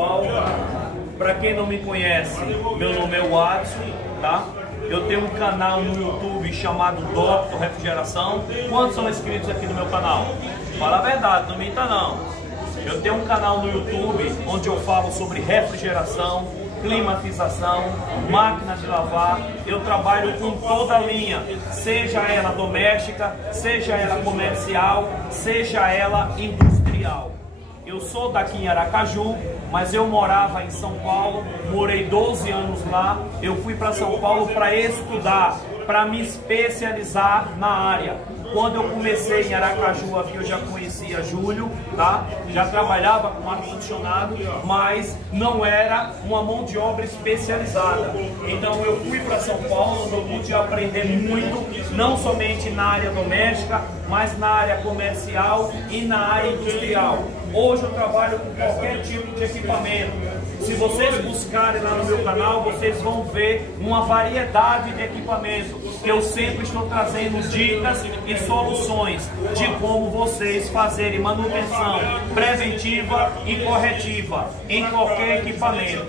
pessoal, para quem não me conhece, meu nome é Watson, tá? Eu tenho um canal no YouTube chamado Dr. Refrigeração. Quantos são inscritos aqui no meu canal? Fala a verdade, não minta não. Eu tenho um canal no YouTube onde eu falo sobre refrigeração, climatização, máquina de lavar. Eu trabalho com toda a linha, seja ela doméstica, seja ela comercial, seja ela industrial. Eu sou daqui em Aracaju, mas eu morava em São Paulo, morei 12 anos lá. Eu fui para São Paulo para estudar, para me especializar na área. Quando eu comecei em Aracaju aqui, eu já conhecia Júlio, tá? Já trabalhava com ar-condicionado, mas não era uma mão de obra especializada. Então eu fui para São Paulo, onde eu pude aprender muito, não somente na área doméstica, mas na área comercial e na área industrial. Hoje eu trabalho com qualquer tipo de equipamento. Se vocês buscarem lá no meu canal, vocês vão ver uma variedade de equipamentos. Eu sempre estou trazendo dicas e soluções de como vocês fazerem manutenção preventiva e corretiva em qualquer equipamento.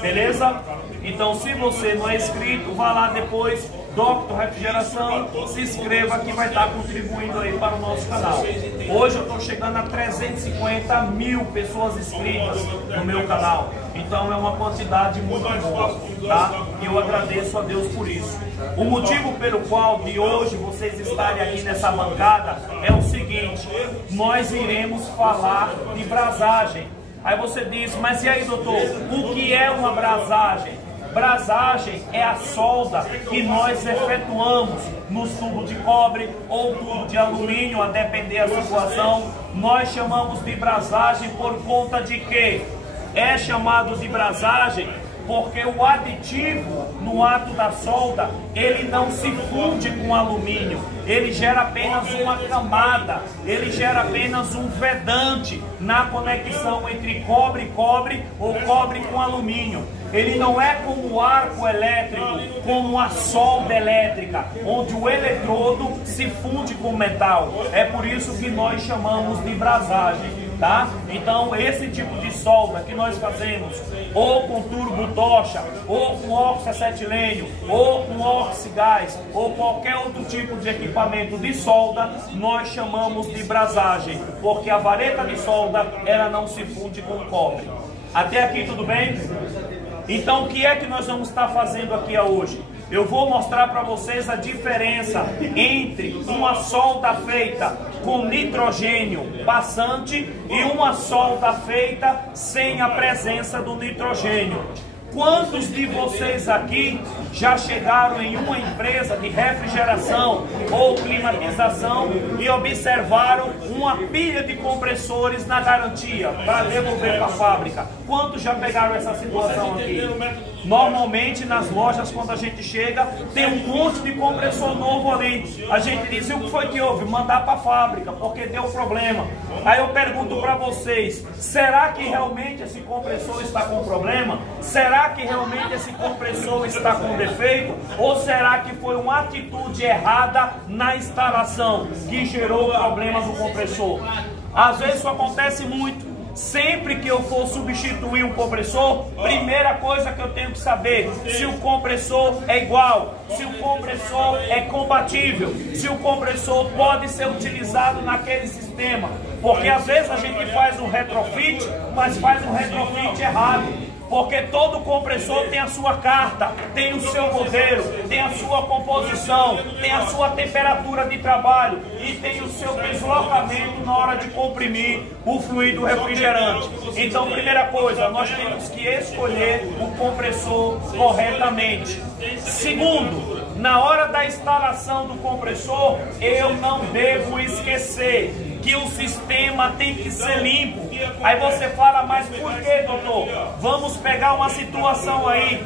Beleza? Então, se você não é inscrito, vá lá depois, Dr. Refrigeração, se inscreva que vai estar contribuindo aí para o nosso canal. Hoje eu estou chegando a 350 mil pessoas inscritas no meu canal. Então é uma quantidade muito boa, tá? E eu agradeço a Deus por isso. O motivo pelo qual de hoje vocês estarem aqui nessa bancada é o seguinte: nós iremos falar de brasagem. Aí você diz, mas e aí, doutor, o que é uma brasagem? Brasagem é a solda que nós efetuamos nos tubos de cobre ou tubo de alumínio, a depender da situação. Nós chamamos de brasagem por conta de quê? É chamado de brasagem porque o aditivo no ato da solda, ele não se funde com alumínio, ele gera apenas uma camada, ele gera apenas um vedante na conexão entre cobre e cobre ou cobre com alumínio. Ele não é como o arco elétrico, como a solda elétrica, onde o eletrodo se funde com o metal. É por isso que nós chamamos de brasagem. Tá? Então esse tipo de solda que nós fazemos ou com turbo tocha, ou com oxi-acetilênio, ou com oxigás, ou qualquer outro tipo de equipamento de solda, nós chamamos de brasagem, porque a vareta de solda ela não se funde com o cobre. Até aqui tudo bem? Então o que é que nós vamos estar fazendo aqui hoje? Eu vou mostrar para vocês a diferença entre uma solda feita com nitrogênio passante e uma solda feita sem a presença do nitrogênio. Quantos de vocês aqui já chegaram em uma empresa de refrigeração ou climatização e observaram uma pilha de compressores na garantia para devolver para a fábrica? Quantos já pegaram essa situação aqui? Normalmente nas lojas, quando a gente chega, tem um monte de compressor novo ali. A gente diz, o que foi que houve? Mandar para a fábrica, porque deu problema. Aí eu pergunto para vocês, será que realmente esse compressor está com problema? Será que realmente esse compressor está com defeito? Ou será que foi uma atitude errada na instalação que gerou o problema do compressor? Às vezes isso acontece muito. Sempre que eu for substituir um compressor, primeira coisa que eu tenho que saber, se o compressor é igual, se o compressor é compatível, se o compressor pode ser utilizado naquele sistema. Porque às vezes a gente faz um retrofit, mas faz um retrofit errado. Porque todo compressor tem a sua carta, tem o seu modelo, tem a sua composição, tem a sua temperatura de trabalho e tem o seu deslocamento na hora de comprimir o fluido refrigerante. Então, primeira coisa, nós temos que escolher o compressor corretamente. Segundo, na hora da instalação do compressor, eu não devo esquecer que o sistema tem que ser limpo. Aí você fala, mas por que, doutor? Vamos pegar uma situação aí.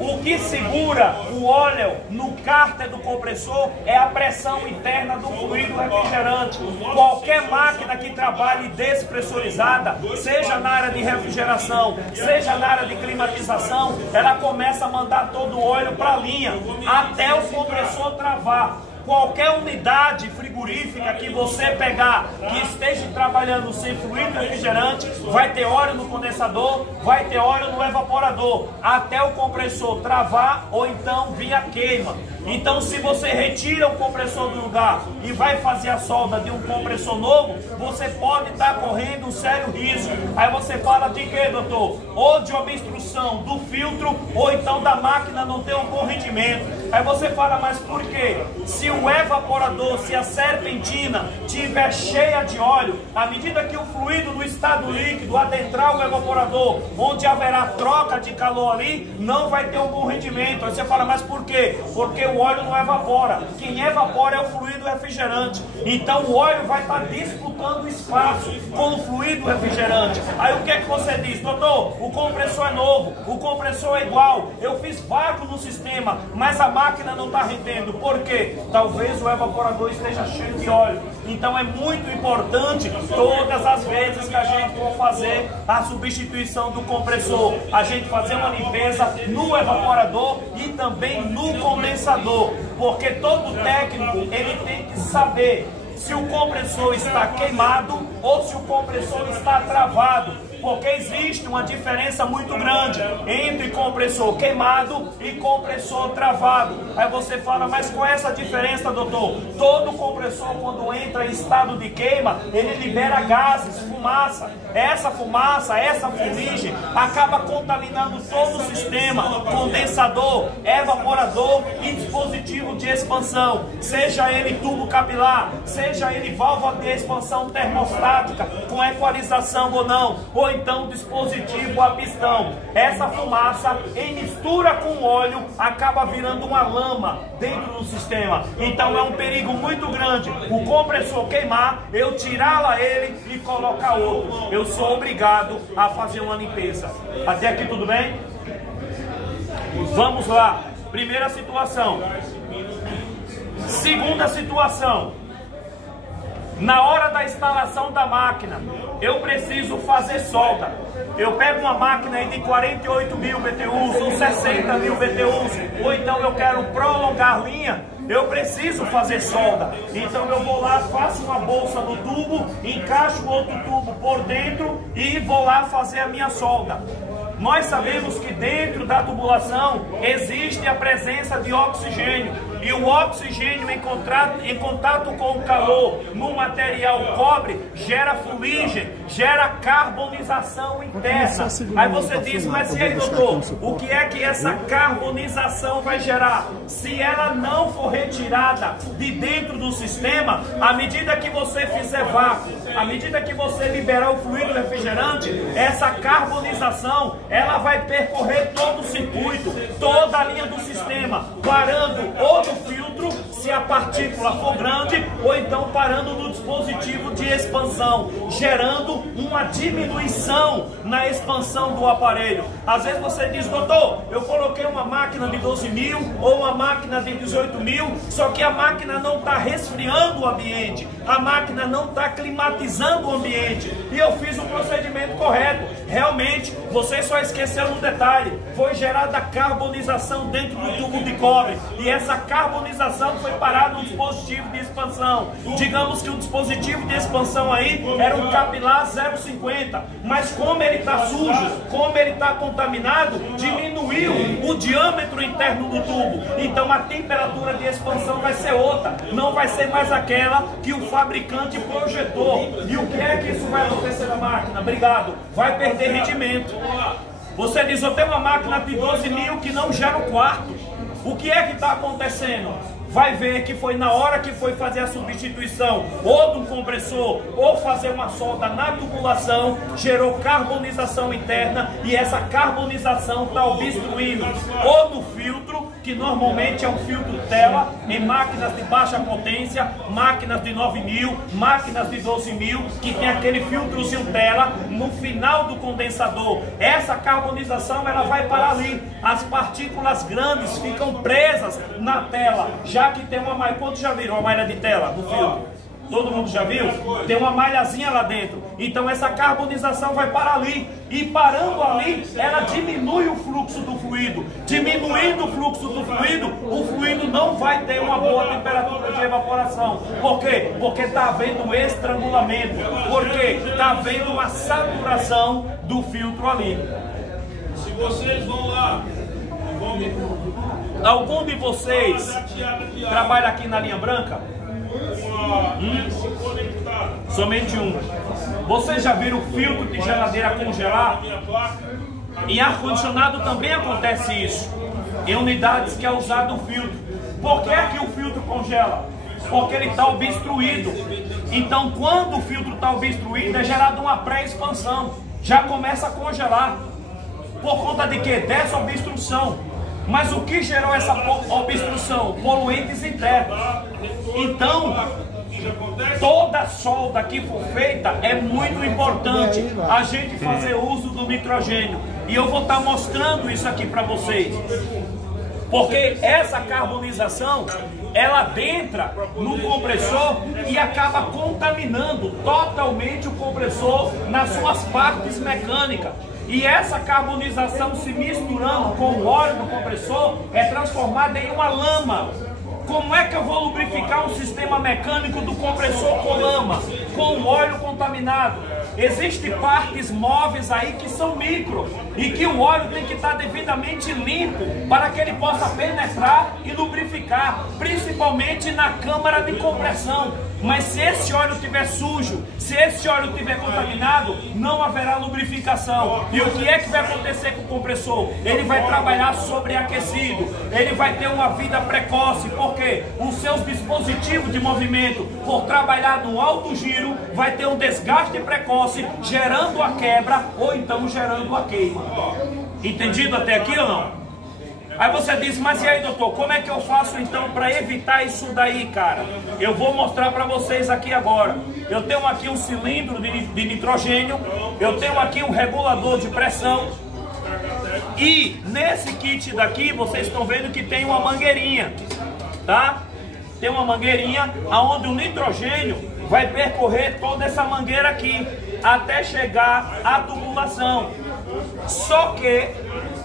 O que segura o óleo no cárter do compressor é a pressão interna do fluido refrigerante. Qualquer máquina que trabalhe despressurizada, seja na área de refrigeração, seja na área de climatização, ela começa a mandar todo o óleo para a linha, até o compressor travar. qualquer unidade frigorífica que você pegar, que esteja trabalhando sem fluido refrigerante, vai ter óleo no condensador, vai ter óleo no evaporador, até o compressor travar ou então vir a queima. Então, se você retira o compressor do lugar e vai fazer a solda de um compressor novo, você pode estar correndo um sério risco. Aí você fala de quê, doutor? Ou de obstrução do filtro, ou então da máquina não ter um bom rendimento. Aí você fala, mas por quê? Se o evaporador, se a serpentina estiver cheia de óleo, à medida que o fluido do estado líquido adentrar o evaporador, onde haverá troca de calor ali, não vai ter um bom rendimento. Aí você fala, mas por quê? Porque o óleo não evapora. Quem evapora é o fluido refrigerante. Então o óleo vai estar disputando espaço com o fluido refrigerante. Aí o que é que você diz? Doutor, o compressor é novo, o compressor é igual, eu fiz vácuo no sistema, mas a máquina não está retendo. Por quê? Talvez o evaporador esteja cheio de óleo. Então é muito importante, todas as vezes que a gente for fazer a substituição do compressor, a gente fazer uma limpeza no evaporador e também no condensador, porque todo técnico ele tem que saber se o compressor está queimado ou se o compressor está travado, porque existe uma diferença muito grande entre compressor queimado e compressor travado. Aí você fala, mas qual é essa diferença, doutor? Todo compressor, quando entra em estado de queima, ele libera gases, fumaça. Essa fumaça, essa fuligem acaba contaminando todo o sistema, condensador, evaporador e dispositivo de expansão, seja ele tubo capilar, seja ele válvula de expansão termostática com equalização ou não, ou então dispositivo a pistão. Essa fumaça, em mistura com óleo, acaba virando uma lama dentro do sistema. Então é um perigo muito grande o compressor queimar, eu tirá-la ele e colocar outro. Eu sou obrigado a fazer uma limpeza. Até aqui tudo bem? Vamos lá. Primeira situação. Segunda situação. Na hora da instalação da máquina, eu preciso fazer solda. Eu pego uma máquina aí de 48 mil BTUs ou 60 mil BTUs, ou então eu quero prolongar a linha, eu preciso fazer solda. Então eu vou lá, faço uma bolsa no tubo, encaixo outro tubo por dentro e vou lá fazer a minha solda. Nós sabemos que dentro da tubulação existe a presença de oxigênio. E o oxigênio em contato com o calor no material cobre gera fuligem, gera carbonização interna. Aí você diz, mas e aí, doutor, o que é que essa carbonização vai gerar? Se ela não for retirada de dentro do sistema, à medida que você fizer vácuo, à medida que você liberar o fluido refrigerante, essa carbonização ela vai percorrer todo o circuito, toda a linha do sistema, parando ou no filtro, se a partícula for grande, ou então parando no dispositivo de expansão, gerando uma diminuição na expansão do aparelho. Às vezes você diz, doutor, eu coloquei uma máquina de 12 mil ou uma máquina de 18 mil, só que a máquina não está resfriando o ambiente, a máquina não está climatizando o ambiente, e eu fiz o procedimento correto. Realmente, você só esqueceu no detalhe, foi gerada a carbonização dentro do tubo de cobre, e essa carbonização foi parada no dispositivo de expansão. Digamos que o dispositivo de expansão aí era um capilar 0,50, mas como ele está sujo, como ele está contaminado, diminuiu o diâmetro interno do tubo, então a temperatura de expansão vai ser outra, não vai ser mais aquela que o fabricante projetou. E o que é que isso vai acontecer na máquina? Obrigado, vai perder rendimento. Você diz, eu tenho uma máquina de 12 mil que não gera o quarto. O que é que está acontecendo? Vai ver que foi na hora que foi fazer a substituição ou do compressor ou fazer uma solda na tubulação, gerou carbonização interna, e essa carbonização está obstruindo ou no filtro, que normalmente é um filtro tela, em máquinas de baixa potência, máquinas de 9 mil, máquinas de 12 mil, que tem aquele filtrozinho tela no final do condensador. Essa carbonização ela vai para ali, as partículas grandes ficam presas na tela, já que tem uma malha. Quantos já viram uma malha de tela no filtro? Todo mundo já viu? Tem uma malhazinha lá dentro. Então essa carbonização vai para ali. E parando ali, ela diminui o fluxo do fluido. Diminuindo o fluxo do fluido, o fluido não vai ter uma boa temperatura de evaporação. Por quê? Porque está havendo um estrangulamento. Porque está havendo uma saturação do filtro ali. Se vocês vão lá, algum de vocês trabalha aqui na linha branca? Somente um. Vocês já viram o filtro de geladeira congelar? Em ar-condicionado também acontece isso. Em unidades que é usado o filtro. Por que é que o filtro congela? Porque ele está obstruído. Então, quando o filtro está obstruído, é gerada uma pré-expansão. Já começa a congelar. Por conta de quê? Dessa obstrução. Mas o que gerou essa obstrução? Poluentes internos. Então, toda solda que for feita é muito importante a gente fazer uso do nitrogênio. E eu vou estar mostrando isso aqui para vocês. Porque essa carbonização, ela adentra no compressor e acaba contaminando totalmente o compressor nas suas partes mecânicas. E essa carbonização se misturando com o óleo do compressor é transformada em uma lama. Como é que eu vou lubrificar um sistema mecânico do compressor com lama, com óleo contaminado? Existem partes móveis aí que são micro e que o óleo tem que estar devidamente limpo para que ele possa penetrar e lubrificar, principalmente na câmara de compressão. Mas se esse óleo estiver sujo, se esse óleo estiver contaminado, não haverá lubrificação. E o que é que vai acontecer com o compressor? Ele vai trabalhar sobreaquecido, ele vai ter uma vida precoce, porque os seus dispositivos de movimento, por trabalhar no alto giro, vai ter um desgaste precoce, gerando a quebra ou então gerando a queima. Entendido até aqui ou não? Aí você diz, mas e aí, doutor, como é que eu faço então para evitar isso daí, cara? Eu vou mostrar para vocês aqui agora. Eu tenho aqui um cilindro de nitrogênio, eu tenho aqui um regulador de pressão. E nesse kit daqui, vocês estão vendo que tem uma mangueirinha, tá? Tem uma mangueirinha onde o nitrogênio vai percorrer toda essa mangueira aqui, até chegar à tubulação. Só que,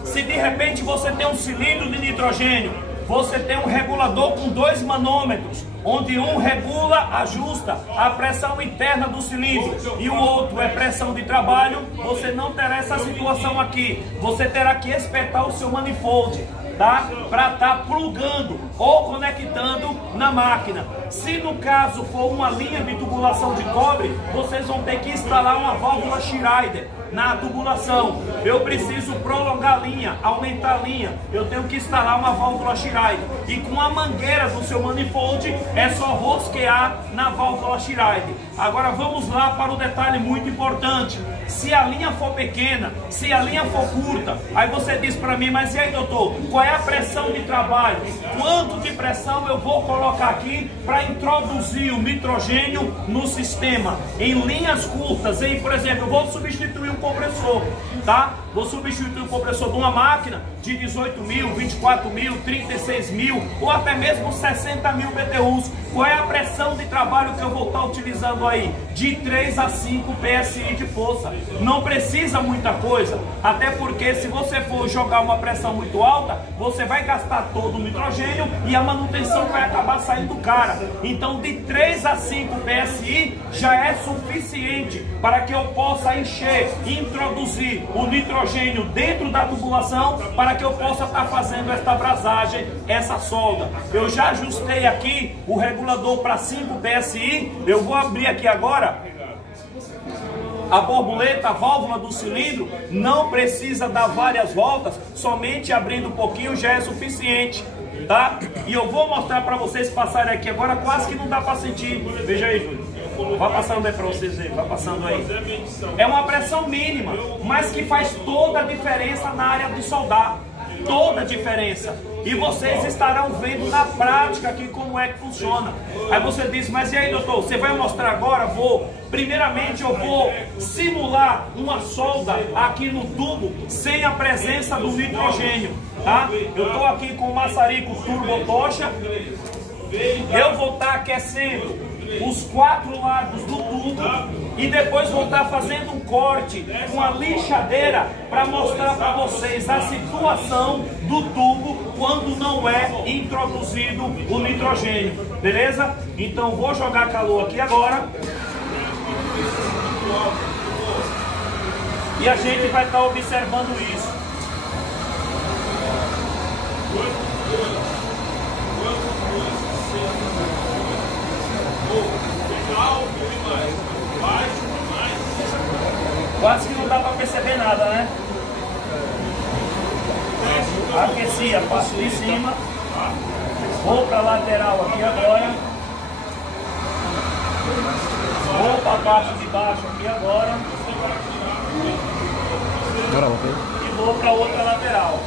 se de repente você tem um cilindro de nitrogênio, você tem um regulador com 2 manômetros, onde um regula, ajusta a pressão interna do cilindro e o outro é pressão de trabalho, você não terá essa situação aqui. Você terá que espetar o seu manifold, tá? Para estar plugando ou conectando na máquina. Se no caso for uma linha de tubulação de cobre, vocês vão ter que instalar uma válvula Schrader na tubulação. Eu preciso prolongar a linha, aumentar a linha, eu tenho que instalar uma válvula Schrader. E com a mangueira do seu manifold é só rosquear na válvula Schrader. Agora vamos lá para o detalhe muito importante. Se a linha for pequena, se a linha for curta, aí você diz para mim, mas e aí, doutor, qual é a pressão de trabalho? Quanto de pressão eu vou colocar aqui para introduzir o nitrogênio no sistema? Em linhas curtas, por exemplo, eu vou substituir um compressor, tá? Vou substituir o compressor de uma máquina de 18 mil, 24 mil, 36 mil ou até mesmo 60 mil BTUs. Qual é a pressão de trabalho que eu vou estar utilizando aí? De 3 a 5 PSI de força. Não precisa muita coisa, até porque se você for jogar uma pressão muito alta, você vai gastar todo o nitrogênio e a manutenção vai acabar saindo cara. Então de 3 a 5 PSI já é suficiente para que eu possa encher e introduzir o nitrogênio dentro da tubulação para que eu possa estar fazendo esta abrasagem, essa solda. Eu já ajustei aqui o regulador para 5 PSI, eu vou abrir aqui agora a borboleta, a válvula do cilindro. Não precisa dar várias voltas, somente abrindo um pouquinho já é suficiente, tá? E eu vou mostrar para vocês passarem aqui agora, quase que não dá para sentir. Veja aí, Júlio. Vai passando aí para vocês verem, vai passando aí. É uma pressão mínima, mas que faz toda a diferença na área de soldar. Toda a diferença. E vocês estarão vendo na prática aqui como é que funciona. Aí você diz, mas e aí, doutor, você vai mostrar agora? Vou. Primeiramente eu vou simular uma solda aqui no tubo sem a presença do nitrogênio, tá? Eu estou aqui com o maçarico turbo tocha. Eu vou estar aquecendo os 4 lados do tubo e depois vou estar fazendo um corte com a lixadeira para mostrar para vocês a situação do tubo quando não é introduzido o nitrogênio, beleza? Então vou jogar calor aqui agora e a gente vai estar observando isso. Quase que não dá para perceber nada, né? Aqueci a parte de cima. Vou para a lateral aqui agora. Vou para a parte de baixo aqui agora. E vou para outra lateral.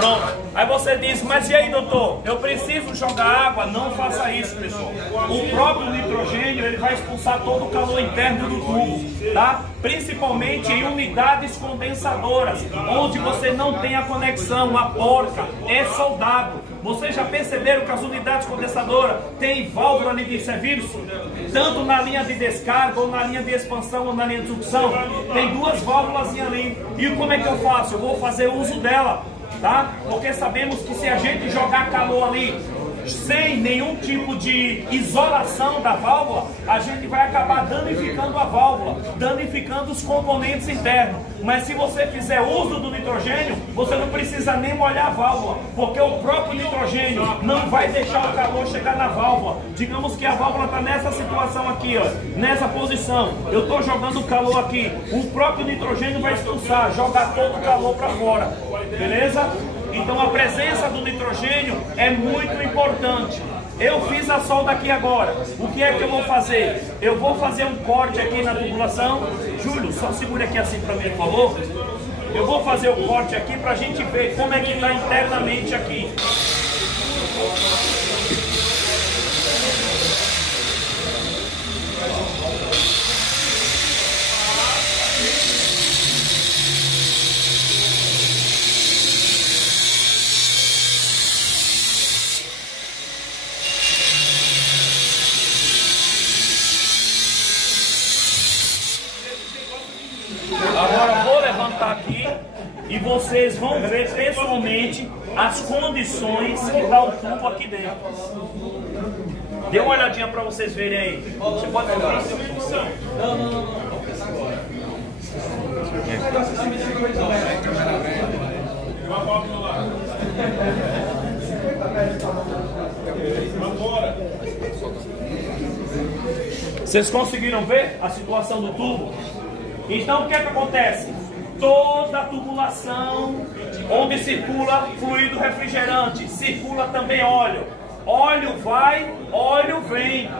Pronto. Aí você diz, mas e aí, doutor? Eu preciso jogar água? Não faça isso, pessoal. O próprio nitrogênio, ele vai expulsar todo o calor interno do tubo, tá? Principalmente em unidades condensadoras, onde você não tem a conexão, a porca é soldado. Vocês já perceberam que as unidades condensadoras têm válvula ali de serviço? Tanto na linha de descarga, ou na linha de expansão, ou na linha de sucção. Tem 2 válvulas ali. E como é que eu faço? Eu vou fazer uso dela, tá? Porque sabemos que se a gente jogar calor ali sem nenhum tipo de isolação da válvula, a gente vai acabar danificando a válvula, danificando os componentes internos. Mas se você fizer uso do nitrogênio, você não precisa nem molhar a válvula, porque o próprio nitrogênio não vai deixar o calor chegar na válvula. Digamos que a válvula está nessa situação aqui, ó, nessa posição. Eu estou jogando o calor aqui, o próprio nitrogênio vai expulsar, jogar todo o calor para fora, beleza? Então a presença do nitrogênio é muito importante. Eu fiz a solda aqui agora. O que é que eu vou fazer? Eu vou fazer um corte aqui na tubulação. Júlio, só segura aqui assim para mim, por favor. Eu vou fazer o corte aqui para a gente ver como é que está internamente aqui. Agora vou levantar aqui e vocês vão ver pessoalmente as condições que está o tubo aqui dentro. Dê uma olhadinha para vocês verem aí. Você pode colocar a sua função? Não. Vocês conseguiram ver a situação do tubo? Então o que é que acontece? Toda a tubulação onde circula fluido refrigerante, circula também óleo. Óleo vai, óleo vem.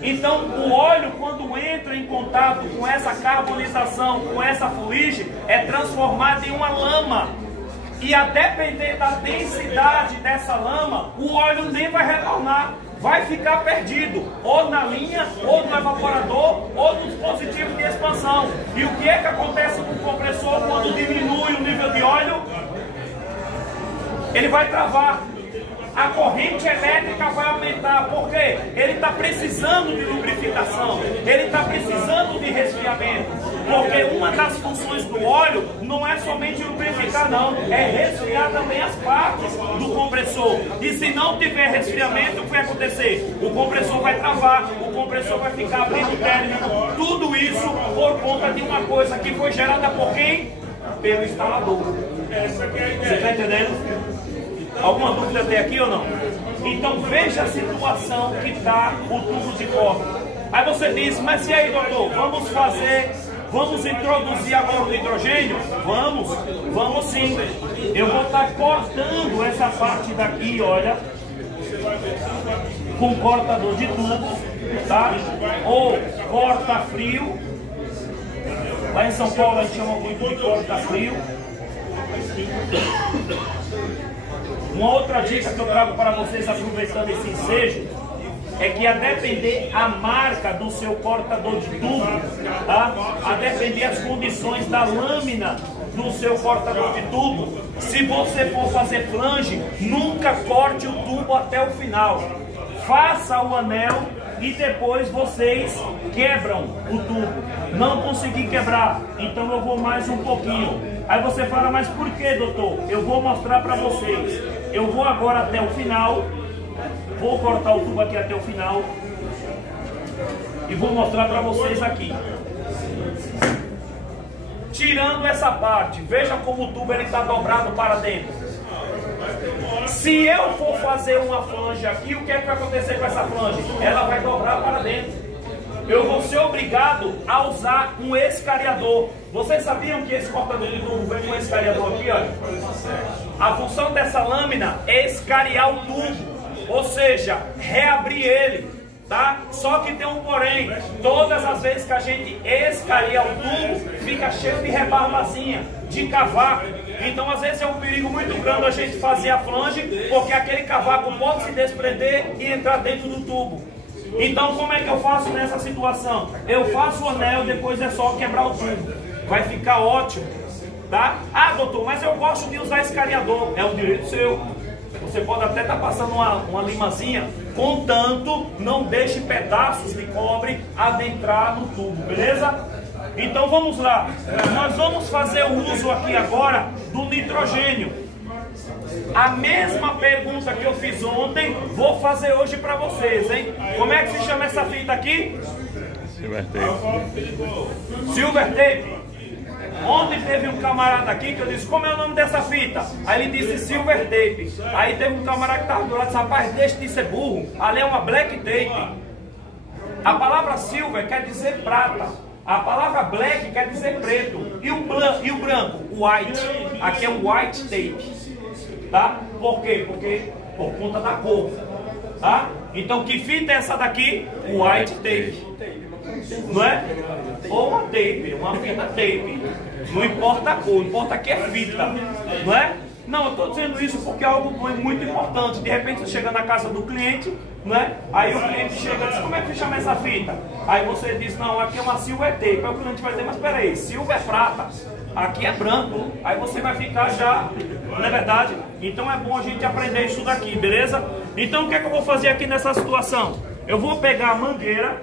Então o óleo, quando entra em contato com essa carbonização, com essa fuligem, é transformado em uma lama. E a depender da densidade dessa lama, o óleo nem vai retornar. Vai ficar perdido, ou na linha, ou no evaporador, ou no dispositivo de expansão. E o que é que acontece com o compressor quando diminui o nível de óleo? Ele vai travar. A corrente elétrica vai aumentar, porque ele está precisando de lubrificação, ele está precisando de resfriamento, porque uma das funções do óleo não é somente lubrificar não, é resfriar também as partes do compressor. E se não tiver resfriamento, o que vai acontecer? O compressor vai travar, o compressor vai ficar abrindo térmico, tudo isso por conta de uma coisa que foi gerada por quem? Pelo instalador. Você está entendendo? Alguma dúvida tem aqui ou não? Então veja a situação que está o tubo de corte. Aí você diz, mas e aí, doutor, vamos introduzir agora o nitrogênio? Vamos sim. Eu vou estar cortando essa parte daqui, olha, com cortador de tubo, tá? Ou corta-frio. Lá em São Paulo a gente chama muito de corta-frio. Uma outra dica que eu trago para vocês, aproveitando esse ensejo, é que a depender a marca do seu cortador de tubo, tá? A depender as condições da lâmina do seu cortador de tubo, se você for fazer flange, nunca corte o tubo até o final. faça o anel e depois vocês quebram o tubo. Não consegui quebrar, então eu vou mais um pouquinho. Aí você fala, mas por que, doutor? Eu vou mostrar para vocês. Eu vou agora até o final, vou cortar o tubo aqui até o final e vou mostrar para vocês aqui. Tirando essa parte, veja como o tubo está dobrado para dentro. Se eu for fazer uma flange aqui, o que é que vai acontecer com essa flange? Ela vai dobrar para dentro. Eu vou ser obrigado a usar um escariador. Vocês sabiam que esse cortador de tubo vem com um escariador aqui, olha? A função dessa lâmina é escariar o tubo, ou seja, reabrir ele, tá? Só que tem um porém, todas as vezes que a gente escaria o tubo, fica cheio de rebarbazinha, de cavaco. Então às vezes é um perigo muito grande a gente fazer a flange, porque aquele cavaco pode se desprender e entrar dentro do tubo. Então como é que eu faço nessa situação? Eu faço o anel, depois é só quebrar o tubo. Vai ficar ótimo, tá? Ah, doutor, mas eu gosto de usar escariador. É um direito seu. Você pode até estar passando uma limazinha, contanto não deixe pedaços de cobre adentrar no tubo, beleza? Então vamos lá. Nós vamos fazer o uso aqui agora do nitrogênio. A mesma pergunta que eu fiz ontem, vou fazer hoje para vocês, hein? Como é que se chama essa fita aqui? Silver tape. Silver tape. Ontem teve um camarada aqui que eu disse, como é o nome dessa fita? Aí ele disse Silver tape. Aí teve um camarada que estava do lado e disse, rapaz, deixa de ser burro. Ali é uma black tape. A palavra silver quer dizer prata. A palavra black quer dizer preto. E o branco? White. Aqui é um white tape. Tá? Por quê? Porque por conta da cor. Tá? Então que fita é essa daqui? White tape. Não é? Ou uma tape, uma fita tape. Não importa a cor, importa que é fita. Não é? Não, eu estou dizendo isso porque é algo muito importante. De repente você chega na casa do cliente, né? Aí o cliente chega e diz, como é que chama essa fita? Aí você diz, não, aqui é uma silver tape. Aí o cliente vai dizer, mas peraí, silver é prata, aqui é branco. Aí você vai ficar já, não é verdade? Então é bom a gente aprender isso daqui, beleza? Então o que é que eu vou fazer aqui nessa situação? Eu vou pegar a mangueira,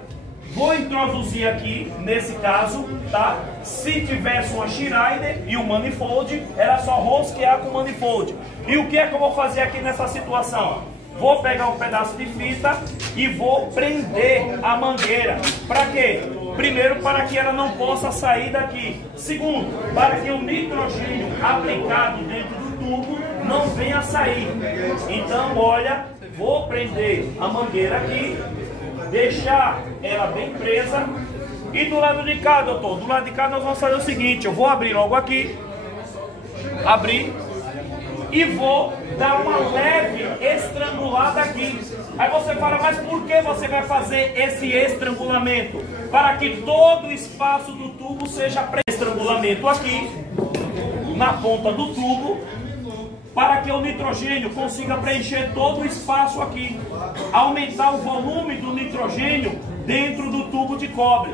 vou introduzir aqui, nesse caso, tá? Se tivesse uma Schneider e um manifold, era só rosquear com o manifold. E o que é que eu vou fazer aqui nessa situação? Vou pegar um pedaço de fita e vou prender a mangueira. Para quê? Primeiro, para que ela não possa sair daqui. Segundo, para que o nitrogênio aplicado dentro do tubo não venha a sair. Então, olha, vou prender a mangueira aqui, deixar ela bem presa. E do lado de cá, doutor, do lado de cá nós vamos fazer o seguinte, eu vou abrir logo aqui, abrir, e vou dar uma leve estrangulada aqui. Aí você fala, mas por que você vai fazer esse estrangulamento? Para que todo o espaço do tubo seja preso. Estrangulamento aqui, na ponta do tubo, para que o nitrogênio consiga preencher todo o espaço aqui, aumentar o volume do nitrogênio dentro do tubo de cobre.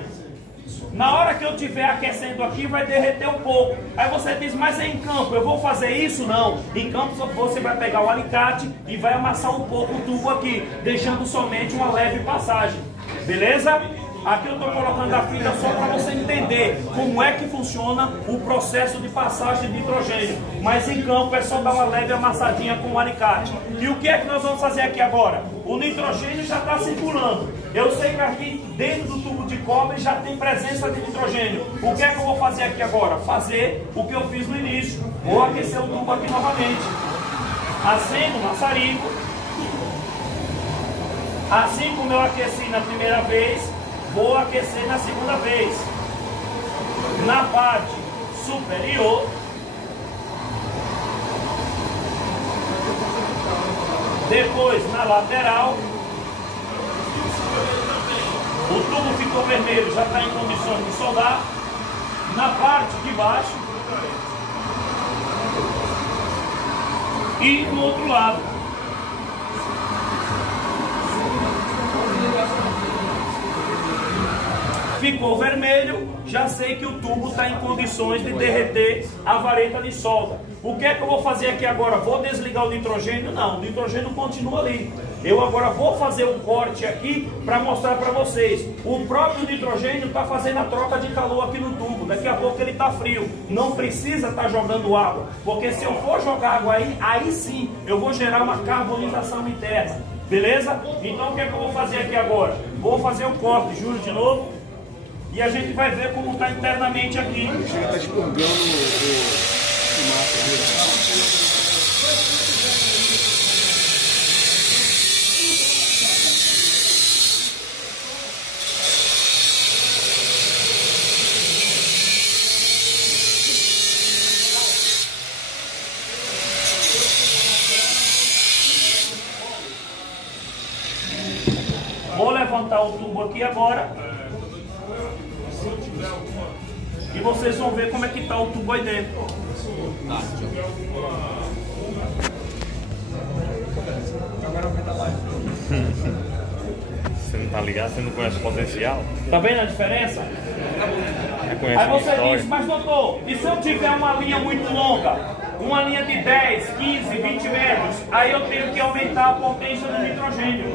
Na hora que eu estiver aquecendo aqui, vai derreter um pouco. Aí você diz, mas é em campo, eu vou fazer isso? Não. Em campo você vai pegar o alicate e vai amassar um pouco o tubo aqui, deixando somente uma leve passagem. Beleza? Aqui eu estou colocando a fita só para você entender como é que funciona o processo de passagem de nitrogênio. Mas em campo é só dar uma leve amassadinha com o alicate. E o que é que nós vamos fazer aqui agora? O nitrogênio já está circulando. Eu sei que aqui dentro do tubo de cobre já tem presença de nitrogênio. O que é que eu vou fazer aqui agora? Fazer o que eu fiz no início. Vou aquecer o tubo aqui novamente. Acendo o maçarico. Assim como eu aqueci na primeira vez, vou aquecer na segunda vez. Na parte superior, depois na lateral. O tubo ficou vermelho, já está em condições de soldar. Na parte de baixo e no outro lado. Ficou vermelho, já sei que o tubo está em condições de derreter a vareta de solda. O que é que eu vou fazer aqui agora? Vou desligar o nitrogênio? Não, o nitrogênio continua ali. Eu agora vou fazer um corte aqui para mostrar para vocês. O próprio nitrogênio está fazendo a troca de calor aqui no tubo. Daqui a pouco ele está frio. Não precisa estar jogando água, porque se eu for jogar água aí sim eu vou gerar uma carbonização interna. Beleza? Então o que é que eu vou fazer aqui agora? Vou fazer o corte, juro de novo. E a gente vai ver como está internamente aqui. Está expurgando o fumaça. Vou levantar o tubo aqui agora. E vocês vão ver como é que está o tubo aí dentro. Você não tá ligado? Você não conhece o potencial? Tá vendo a diferença? Aí você diz, mas doutor, e se eu tiver uma linha muito longa? Uma linha de 10, 15, 20 metros, aí eu tenho que aumentar a potência do nitrogênio.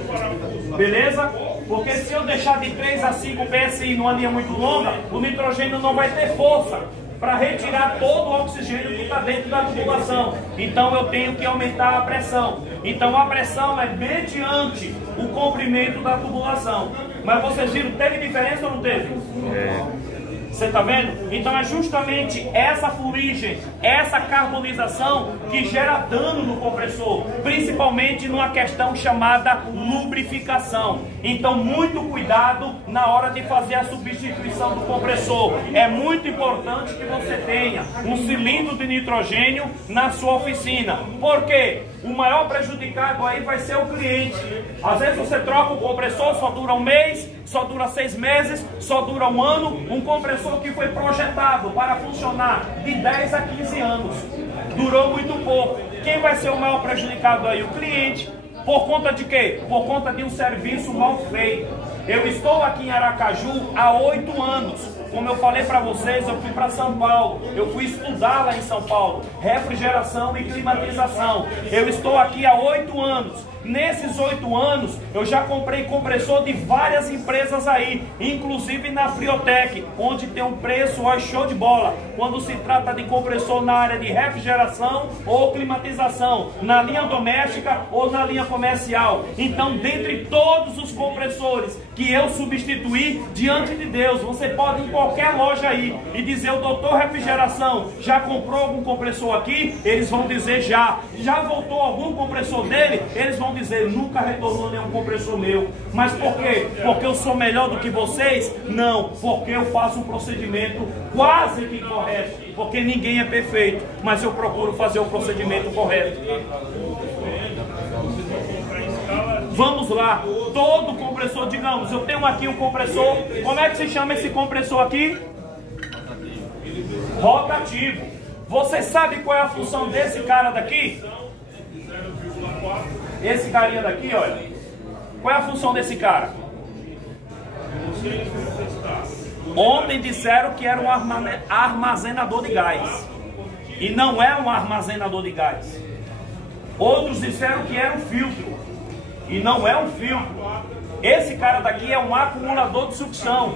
Beleza? Porque se eu deixar de 3 a 5 PSI numa linha muito longa, o nitrogênio não vai ter força para retirar todo o oxigênio que está dentro da tubulação. Então eu tenho que aumentar a pressão. Então a pressão é mediante o comprimento da tubulação. Mas vocês viram, teve diferença ou não teve? Você está vendo? Então é justamente essa fuligem, essa carbonização que gera dano no compressor, principalmente numa questão chamada lubrificação. Então muito cuidado na hora de fazer a substituição do compressor. É muito importante que você tenha um cilindro de nitrogênio na sua oficina. Por quê? O maior prejudicado aí vai ser o cliente. Às vezes você troca o compressor, só dura um mês, só dura 6 meses, só dura um ano. Um compressor que foi projetado para funcionar de 10 a 15 anos. Durou muito pouco. Quem vai ser o maior prejudicado aí? O cliente. Por conta de quê? Por conta de um serviço mal feito. Eu estou aqui em Aracaju há 8 anos. Como eu falei para vocês, eu fui para São Paulo. Eu fui estudar lá em São Paulo. Refrigeração e climatização. Eu estou aqui há 8 anos. Nesses 8 anos, eu já comprei compressor de várias empresas aí, inclusive na Friotec, onde tem um preço show de bola, quando se trata de compressor na área de refrigeração ou climatização, na linha doméstica ou na linha comercial. Então, dentre todos os compressores que eu substituí, diante de Deus, você pode ir em qualquer loja aí e dizer: o doutor Refrigeração já comprou algum compressor aqui? Eles vão dizer já. Já voltou algum compressor dele? Eles vão dizer: nunca retornou nenhum compressor meu. Mas por quê? Porque eu sou melhor do que vocês? Não, porque eu faço um procedimento quase que correto. Porque ninguém é perfeito, mas eu procuro fazer o procedimento correto. Vamos lá, todo compressor, digamos, eu tenho aqui um compressor. Como é que se chama esse compressor aqui? Rotativo. Você sabe qual é a função desse cara daqui? Esse carinha daqui, olha. Qual é a função desse cara? Ontem disseram que era um armazenador de gás. E não é um armazenador de gás. Outros disseram que era um filtro. E não é um filtro. Esse cara daqui é um acumulador de sucção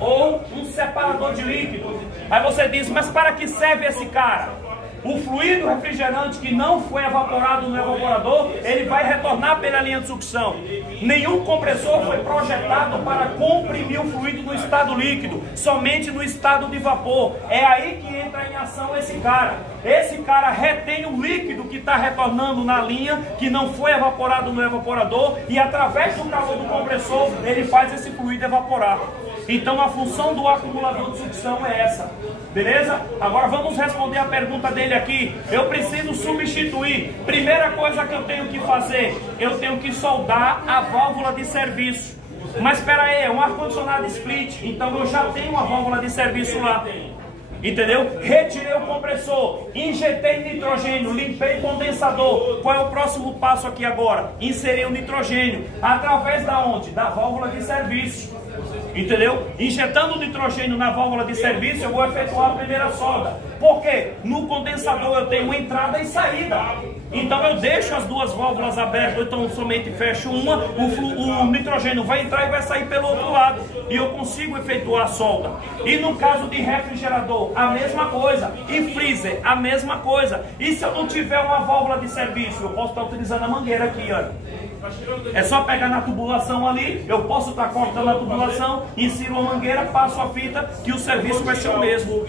ou um separador de líquido. Aí você diz: mas para que serve esse cara? O fluido refrigerante que não foi evaporado no evaporador, ele vai retornar pela linha de sucção. Nenhum compressor foi projetado para comprimir o fluido no estado líquido, somente no estado de vapor. É aí que entra em ação esse cara. Esse cara retém o líquido que está retornando na linha, que não foi evaporado no evaporador, e através do calor do compressor, ele faz esse fluido evaporar. Então a função do acumulador de sucção é essa. Beleza? Agora vamos responder a pergunta dele aqui. Eu preciso substituir. Primeira coisa que eu tenho que fazer, eu tenho que soldar a válvula de serviço. Mas espera aí, é um ar-condicionado split, então eu já tenho uma válvula de serviço lá. Entendeu? Retirei o compressor, injetei nitrogênio, limpei o condensador. Qual é o próximo passo aqui agora? Inserir o nitrogênio. Através da onde? Da válvula de serviço. Entendeu? Injetando o nitrogênio na válvula de serviço, eu vou efetuar a primeira solda. Por quê? No condensador eu tenho entrada e saída. Então eu deixo as duas válvulas abertas, ou então somente fecho uma, o nitrogênio vai entrar e vai sair pelo outro lado, e eu consigo efetuar a solda. E no caso de refrigerador, a mesma coisa, e freezer, a mesma coisa. E se eu não tiver uma válvula de serviço, eu posso estar utilizando a mangueira aqui, olha. É só pegar na tubulação ali, eu posso estar cortando a tubulação, insiro a mangueira, passo a fita, que o serviço vai ser o mesmo.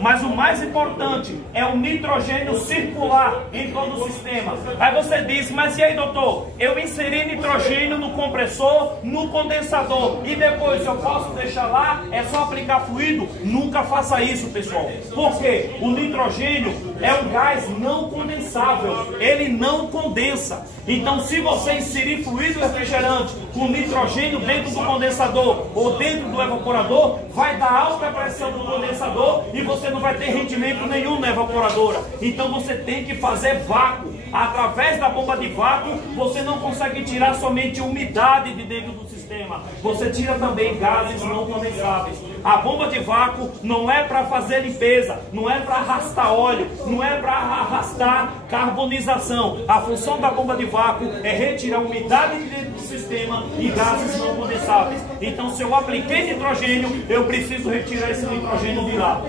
Mas o mais importante é o nitrogênio circular em todo o sistema. Aí você diz, mas e aí, doutor? Eu inseri nitrogênio no compressor, no condensador, e depois eu posso deixar lá? É só aplicar fluido? Nunca faça isso, pessoal. Porque o nitrogênio é um gás não condensável, ele não condensa. Então, se você inserir fluido refrigerante com nitrogênio dentro do condensador ou dentro do evaporador, vai dar alta pressão no condensador e você não vai ter rendimento nenhum na evaporadora. Então você tem que fazer vácuo. Através da bomba de vácuo, você não consegue tirar somente umidade de dentro do sistema, você tira também gases não condensáveis. A bomba de vácuo não é para fazer limpeza, não é para arrastar óleo, não é para arrastar carbonização. A função da bomba de vácuo é retirar umidade de dentro do sistema e gases não condensáveis. Então, se eu apliquei nitrogênio, eu preciso retirar esse nitrogênio de lá.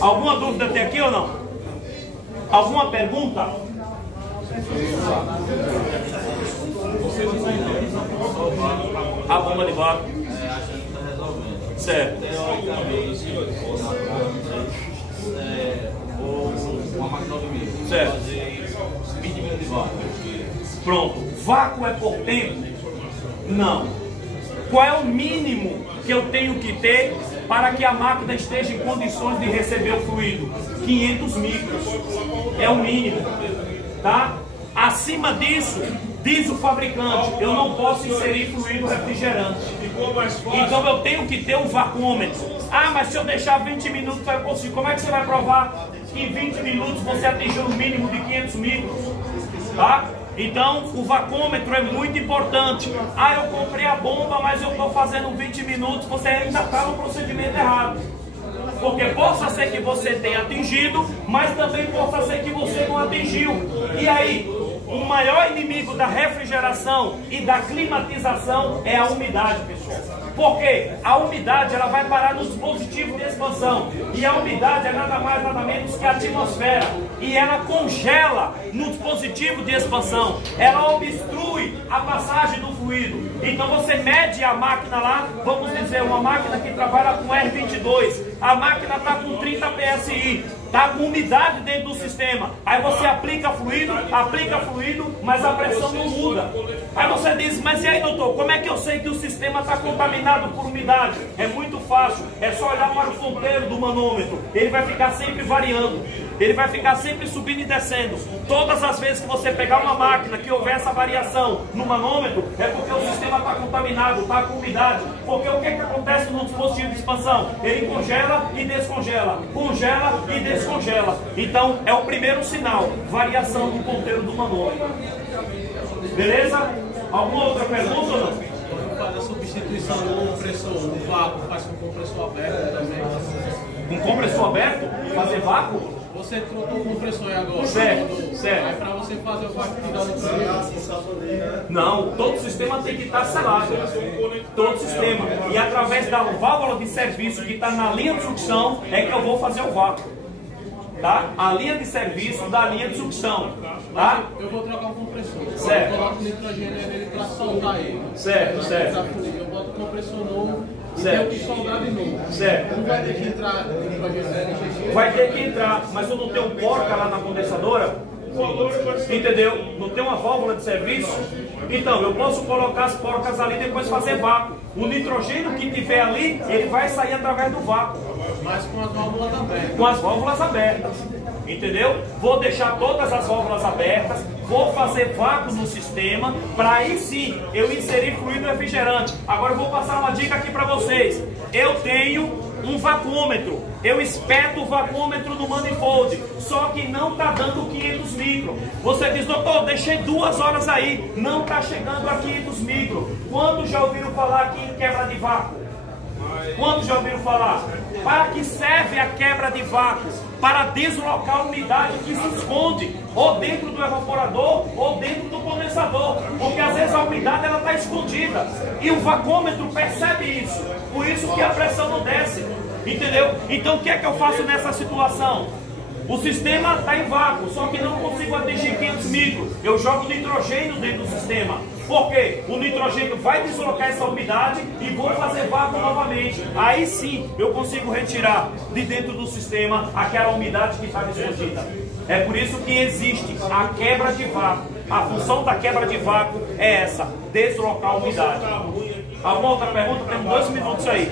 Alguma dúvida até aqui ou não? Alguma pergunta? A bomba de vácuo. Certo. Certo. Pronto. Vácuo é por tempo? Não. Qual é o mínimo que eu tenho que ter para que a máquina esteja em condições de receber o fluido? 500 micros. É o mínimo. Tá? Acima disso, diz o fabricante, eu não posso inserir fluido refrigerante. Então eu tenho que ter um vacuômetro. Ah, mas se eu deixar 20 minutos eu consigo. Como é que você vai provar que em 20 minutos você atingiu o mínimo de 500 micros? Tá? Então o vacuômetro é muito importante. Ah, eu comprei a bomba, mas eu estou fazendo 20 minutos, você ainda está no procedimento errado. Porque possa ser que você tenha atingido, mas também possa ser que você não atingiu. E aí, o maior inimigo da refrigeração e da climatização é a umidade, pessoal. Porque a umidade ela vai parar no dispositivo de expansão. E a umidade é nada mais, nada menos que a atmosfera. E ela congela no dispositivo de expansão. Ela obstrui a passagem do fluido. Então você mede a máquina lá, vamos dizer, uma máquina que trabalha com R22. A máquina está com 30 PSI. Está com umidade dentro do sistema. Aí você aplica fluido, mas a pressão não muda. Aí você diz, mas e aí, doutor, como é que eu sei que o sistema está contaminado por umidade? É muito fácil, é só olhar para o ponteiro do manômetro. Ele vai ficar sempre variando, ele vai ficar sempre subindo e descendo. Todas as vezes que você pegar uma máquina que houver essa variação no manômetro, é porque o sistema está contaminado, está com umidade. Porque o que acontece no dispositivo de expansão? Ele congela e descongela, congela e descongela. Então é o primeiro sinal, variação do ponteiro do manômetro. Beleza? Alguma outra pergunta ou não? Faz a substituição do compressor, o vácuo faz com compressor aberto também. Com compressor aberto? Fazer vácuo? Você trocou o compressor aí agora. Certo, certo. Aí para você fazer o vácuo que dá no Não, todo sistema tem que estar selado. Todo sistema. E através da válvula de serviço que está na linha de sucção é que eu vou fazer o vácuo. Tá? A linha de serviço da linha de sucção. Tá? Eu vou trocar o compressor. Certo. Eu coloco o nitrogênio nele para soltar ele. Certo, certo. Eu boto o compressor novo e certo. tenho que soldar de novo. Certo. Não vai ter que entrar nitrogênio. Vai ter que entrar, mas eu não tenho porca lá na condensadora. Entendeu? Não tem uma válvula de serviço. Então eu posso colocar as porcas ali e depois fazer vácuo. O nitrogênio que tiver ali, ele vai sair através do vácuo. Mas com as válvulas abertas. Com as válvulas abertas. Entendeu? Vou deixar todas as válvulas abertas, vou fazer vácuo no sistema, para aí sim eu inserir fluido refrigerante. Agora eu vou passar uma dica aqui para vocês. Eu tenho um vacuômetro, eu espeto o vacuômetro no manifold, só que não está dando 500 micro. Você diz, doutor, deixei 2 horas aí, não está chegando a 500 micro. Quando já ouviram falar aqui em quebra de vácuo? Quantos já ouviram falar? Para que serve a quebra de vácuo? Para deslocar a umidade que se esconde ou dentro do evaporador ou dentro do condensador, porque às vezes a umidade ela está escondida e o vacômetro percebe isso, por isso que a pressão não desce, entendeu? Então o que é que eu faço nessa situação? O sistema está em vácuo, só que não consigo atingir 500 micros. Eu jogo nitrogênio dentro do sistema. Por quê? O nitrogênio vai deslocar essa umidade e vou fazer vácuo novamente. Aí sim eu consigo retirar de dentro do sistema aquela umidade que está escondida. É por isso que existe a quebra de vácuo. A função da quebra de vácuo é essa: deslocar a umidade. Alguma outra pergunta? Temos 2 minutos aí.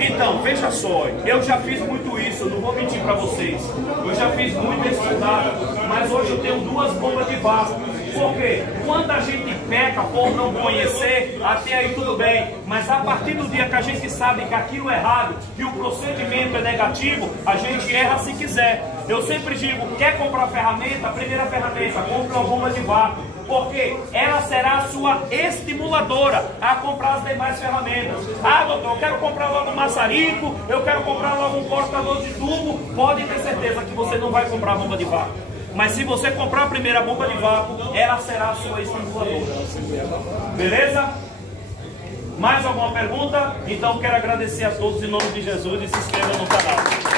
Então, veja só, eu já fiz muito isso, eu não vou mentir para vocês. Eu já fiz muito estudado, mas hoje eu tenho 2 bombas de vácuo. Por quê? Quando a gente peca por não conhecer, até aí tudo bem. Mas a partir do dia que a gente sabe que aquilo é errado, que o procedimento é negativo, a gente erra se quiser. Eu sempre digo, quer comprar ferramenta? A primeira ferramenta, compre uma bomba de vácuo. Porque ela será a sua estimuladora a comprar as demais ferramentas. Ah, doutor, eu quero comprar logo um maçarico, eu quero comprar logo um cortador de tubo. Pode ter certeza que você não vai comprar a bomba de vácuo. Mas se você comprar a primeira bomba de vácuo, ela será a sua estimuladora. Beleza? Mais alguma pergunta? Então quero agradecer a todos em nome de Jesus e se inscreva no canal.